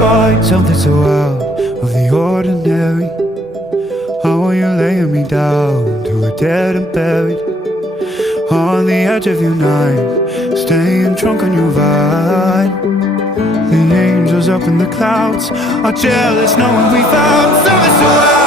find something so out of the ordinary. How are you laying me down to a dead and buried on the edge of your night, staying drunk on your vine. The angels up in the clouds are jealous knowing we found something so out.